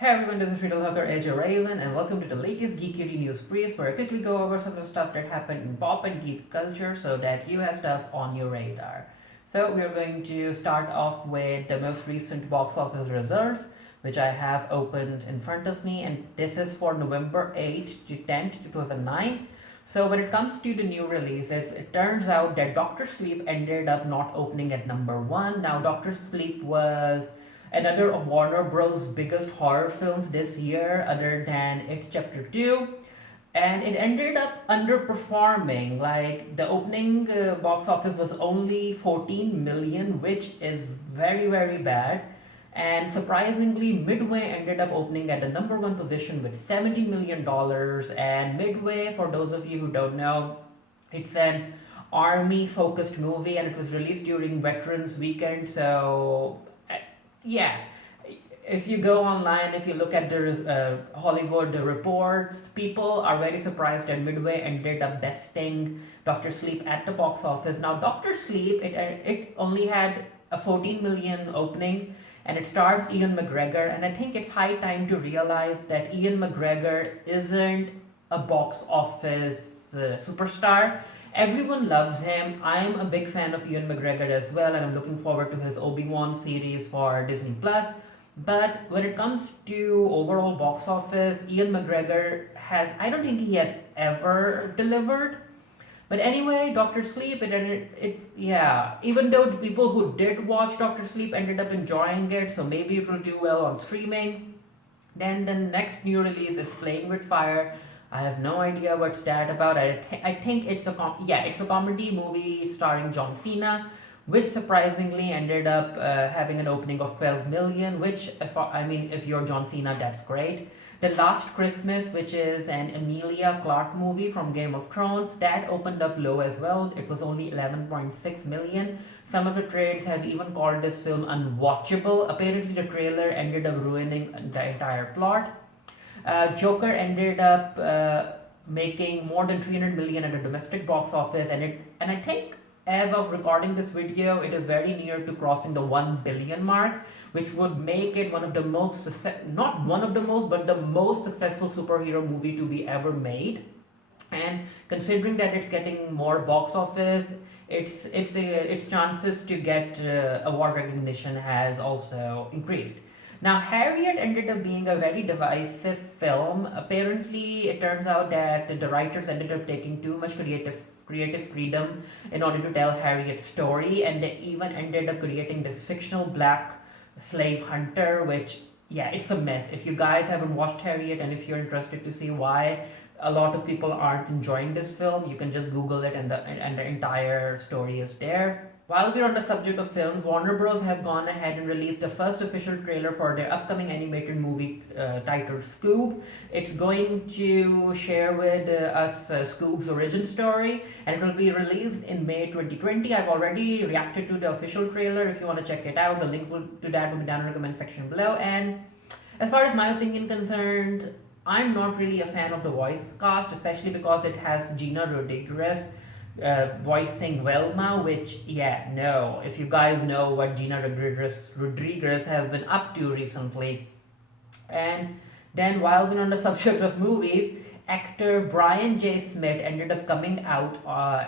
Hey everyone, this is Riddle Hooker AJ Raven, and welcome to the latest Geekiary News Briefs, where I quickly go over some of the stuff that happened in pop and geek culture so that you have stuff on your radar. So we are going to start off with the most recent box office results, which I have opened in front of me, and this is for November 8th to 10th, 2009. So when it comes to the new releases, it turns out that Doctor Sleep ended up not opening at number 1. Now Doctor Sleep was another of Warner Bros. Biggest horror films this year, other than It Chapter 2. And it ended up underperforming. Like, the opening box office was only 14 million, which is very, very bad. And surprisingly, Midway ended up opening at the number 1 position with $70 million. And Midway, for those of you who don't know, it's an army focused movie and it was released during Veterans Weekend. So, yeah, if you go online, if you look at the Hollywood reports, people are very surprised that Midway ended up besting Doctor Sleep at the box office. Now, Doctor Sleep, it only had a 14 million opening, and it stars Ian McGregor, and I think it's high time to realize that Ian McGregor isn't a box office superstar. Everyone loves him. I'm a big fan of Ian McGregor as well, and I'm looking forward to his Obi-Wan series for Disney Plus. But when it comes to overall box office, Ian McGregor I don't think he has ever delivered. But anyway, Doctor Sleep, even though the people who did watch Doctor Sleep ended up enjoying it, so maybe it will do well on streaming. Then the next new release is Playing with Fire. I have no idea what's that about. I think it's a comedy movie starring John Cena, which surprisingly ended up having an opening of 12 million. Which, if you're John Cena, that's great. The Last Christmas, which is an Emilia Clarke movie from Game of Thrones, that opened up low as well. It was only 11.6 million. Some of the trades have even called this film unwatchable. Apparently, the trailer ended up ruining the entire plot. Joker ended up making more than 300 million at the domestic box office, and I think as of recording this video, it is very near to crossing the 1 billion mark, which would make it one of the most not one of the most, but the most successful superhero movie to be ever made. And considering that it's getting more box office, its chances to get award recognition has also increased. Now, Harriet ended up being a very divisive film. Apparently, it turns out that the writers ended up taking too much creative freedom in order to tell Harriet's story, and they even ended up creating this fictional black slave hunter, which, yeah, it's a mess. If you guys haven't watched Harriet, and if you're interested to see why a lot of people aren't enjoying this film, you can just Google it, and the entire story is there. While we're on the subject of films, Warner Bros. Has gone ahead and released the first official trailer for their upcoming animated movie titled Scoob. It's going to share with us Scoob's origin story, and it will be released in May 2020. I've already reacted to the official trailer. If you want to check it out, the link to that will be down in the comment section below. And as far as my opinion concerned, I'm not really a fan of the voice cast, especially because it has Gina Rodriguez voicing Velma, which, if you guys know what Gina Rodriguez has been up to recently. And then, while we're on the subject of movies, actor Brian J. Smith ended up coming out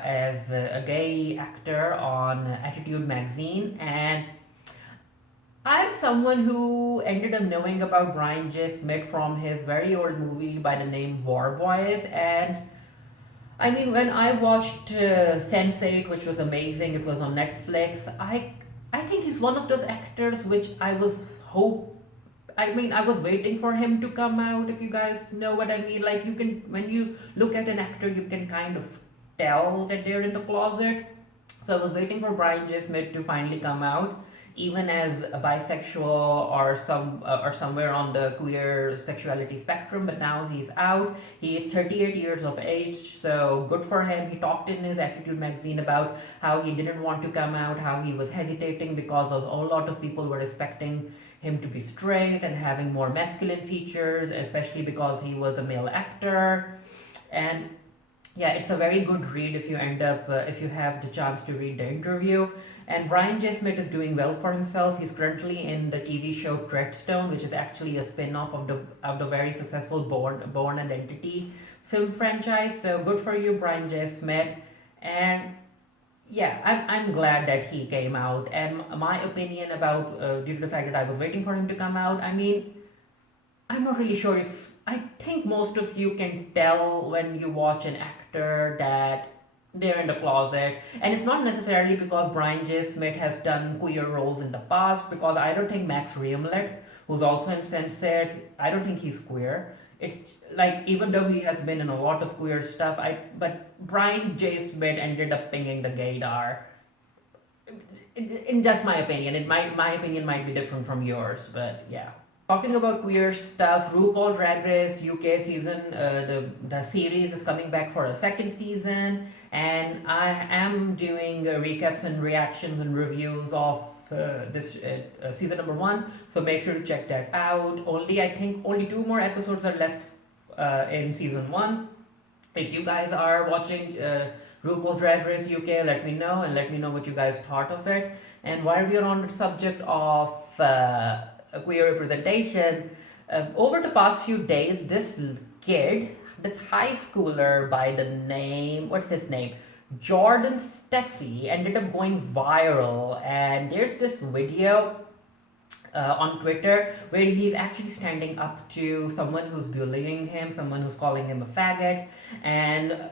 as a gay actor on Attitude magazine, and I'm someone who ended up knowing about Brian J. Smith from his very old movie by the name War Boys. And when I watched Sense8, which was amazing, it was on Netflix, I think he's one of those actors which I was waiting for him to come out, if you guys know what I mean. Like, when you look at an actor, you can kind of tell that they're in the closet. So I was waiting for Brian J. Smith to finally come out, even as a bisexual or somewhere on the queer sexuality spectrum. But now he's out. He is 38 years of age, so good for him. He talked in his Attitude magazine about how he didn't want to come out, how he was hesitating because of a lot of people were expecting him to be straight and having more masculine features, especially because he was a male actor. And yeah, it's a very good read if you end up if you have the chance to read the interview. And Brian J. Smith is doing well for himself. He's currently in the TV show Treadstone, which is actually a spin-off of the very successful Born Identity film franchise. So good for you, Brian J. Smith. And yeah, I'm glad that he came out. And my opinion about due to the fact that I was waiting for him to come out, I mean, I'm not really sure if I think most of you can tell when you watch an actor that they're in the closet, and it's not necessarily because Brian J. Smith has done queer roles in the past. Because I don't think Max Riemlet, who's also in Sense8, I don't think he's queer. It's like even though he has been in a lot of queer stuff, but Brian J. Smith ended up pinging the gaydar. In just my opinion, my opinion might be different from yours, but yeah. Talking about queer stuff, RuPaul Drag Race UK season, the series is coming back for a second season, and I am doing recaps and reactions and reviews of this season number 1. So make sure to check that out. I think only 2 more episodes are left in season 1. If you guys are watching RuPaul Drag Race UK, let me know, and let me know what you guys thought of it. And while we are on the subject of queer representation, over the past few days, this high schooler by the name, what's his name? Jordan Steffi ended up going viral, and there's this video on Twitter where he's actually standing up to someone who's bullying him, someone who's calling him a faggot, and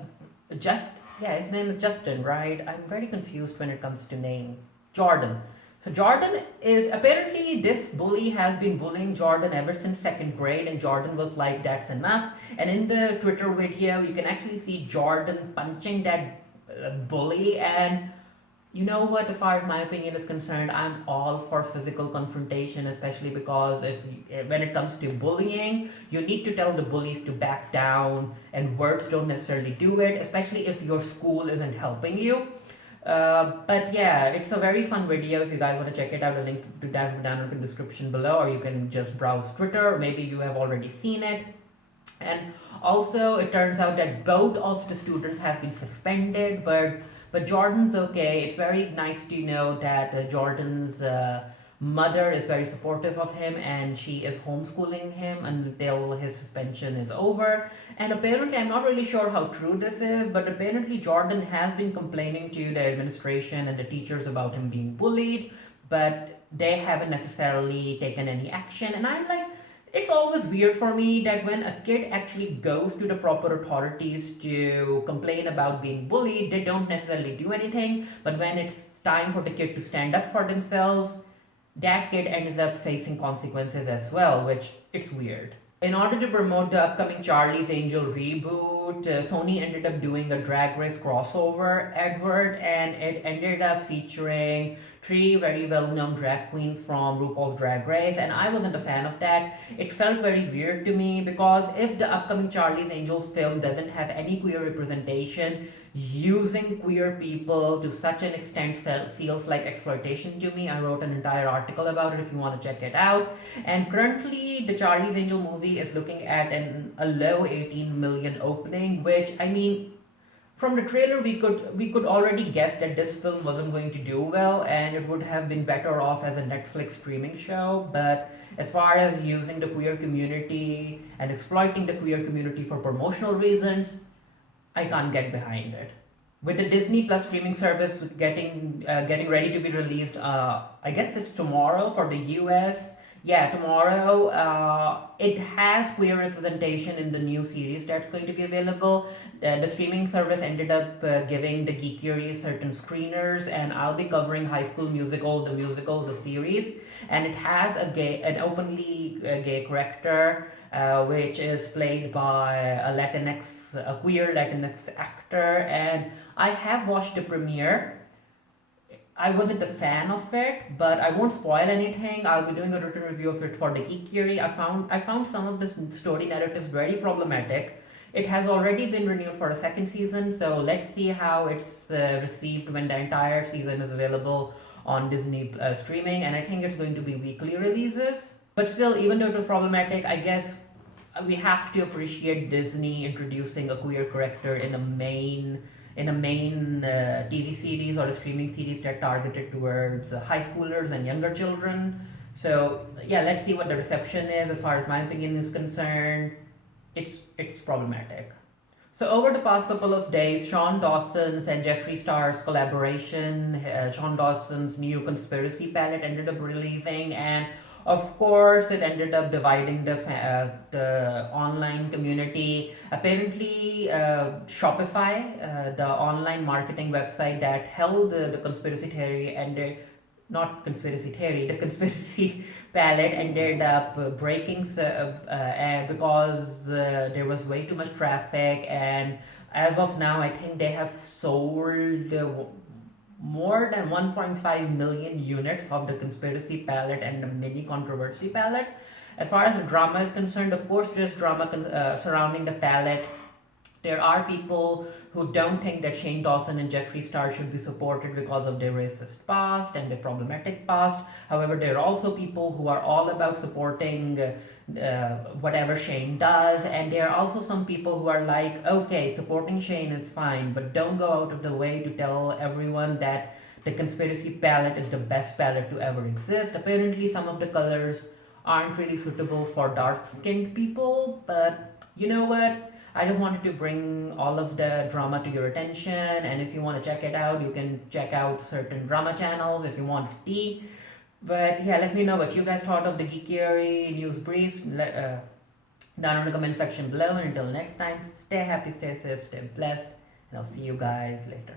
his name is Justin, right? I'm very confused when it comes to name. Jordan. So Jordan is apparently, this bully has been bullying Jordan ever since 2nd grade, and Jordan was like, that's enough. And in the Twitter video, you can actually see Jordan punching that bully. And you know what, as far as my opinion is concerned, I'm all for physical confrontation, especially because when it comes to bullying, you need to tell the bullies to back down, and words don't necessarily do it, especially if your school isn't helping you. But yeah, it's a very fun video. If you guys want to check it out, a link to that will be down in the description below, or you can just browse Twitter, or maybe you have already seen it. And also, it turns out that both of the students have been suspended, but Jordan's okay. It's very nice to know that Jordan's mother is very supportive of him, and she is homeschooling him until his suspension is over. And apparently, I'm not really sure how true this is, but apparently Jordan has been complaining to the administration and the teachers about him being bullied, but they haven't necessarily taken any action. And I'm like, it's always weird for me that when a kid actually goes to the proper authorities to complain about being bullied, they don't necessarily do anything. But when it's time for the kid to stand up for themselves, that kid ends up facing consequences as well, which it's weird. In order to promote the upcoming Charlie's Angel reboot, Sony ended up doing a Drag Race crossover advert, and it ended up featuring 3 very well-known drag queens from RuPaul's Drag Race, and I wasn't a fan of that. It felt very weird to me, because if the upcoming Charlie's Angels film doesn't have any queer representation, using queer people to such an extent feels like exploitation to me. I wrote an entire article about it if you want to check it out. And currently, the Charlie's Angel movie is looking at a low 18 million opening, which, I mean, from the trailer we could already guess that this film wasn't going to do well, and it would have been better off as a Netflix streaming show. But as far as using the queer community and exploiting the queer community for promotional reasons, I can't get behind it. With the Disney Plus streaming service getting ready to be released, I guess it's tomorrow for the US. Yeah, tomorrow. It has queer representation in the new series that's going to be available. The streaming service ended up giving the Geekiary certain screeners, and I'll be covering High School Musical, the series, and it has an openly gay character, which is played by a queer Latinx actor, and I have watched the premiere. I wasn't a fan of it, but I won't spoil anything. I'll be doing a written review of it for the Geekiary. I found some of the story narratives very problematic. It has already been renewed for a second season, so let's see how it's received when the entire season is available on Disney streaming, and I think it's going to be weekly releases. But still, even though it was problematic, I guess we have to appreciate Disney introducing a queer character in a main TV series or a streaming series that targeted towards high schoolers and younger children. So yeah, let's see what the reception is. As far as my opinion is concerned, it's problematic. So over the past couple of days, Sean Dawson's and Jeffree Star's collaboration, Sean Dawson's new conspiracy palette ended up releasing, and of course, it ended up dividing the online community. Apparently, Shopify, the online marketing website that held the conspiracy theory, ended not conspiracy theory, the conspiracy palette ended up breaking because there was way too much traffic, and as of now, I think they have sold more than 1.5 million units of the conspiracy palette and the mini controversy palette. As far as the drama is concerned, of course, there's drama surrounding the palette. There are people who don't think that Shane Dawson and Jeffree Star should be supported because of their racist past and their problematic past. However, there are also people who are all about supporting whatever Shane does, and there are also some people who are like, okay, supporting Shane is fine, but don't go out of the way to tell everyone that the conspiracy palette is the best palette to ever exist. Apparently, some of the colors aren't really suitable for dark-skinned people, but you know what? I just wanted to bring all of the drama to your attention, and if you want to check it out, you can check out certain drama channels if you want tea. But yeah, let me know what you guys thought of the Geekiary News Briefs down in the comment section below. And until next time, stay happy, stay safe, stay blessed, and I'll see you guys later.